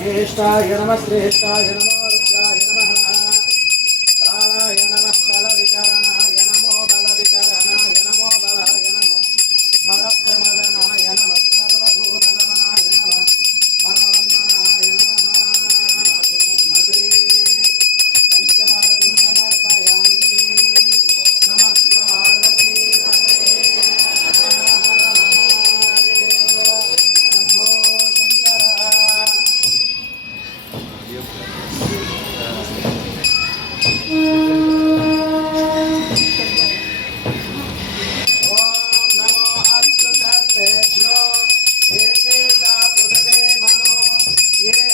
ज्येष्ठाय नमः श्रेष्ठाय नमो रुद्राय नमः कालाय नमः कलविकरणाय नमो बलविकरणाय नमो बलाय नमो फलप्रमदनाय नमः सर्वभूतदमनाय नमः मनोन्मनाय नमः मदे पंचहारतिं समर्पयामि नमः पार्वती Yeah.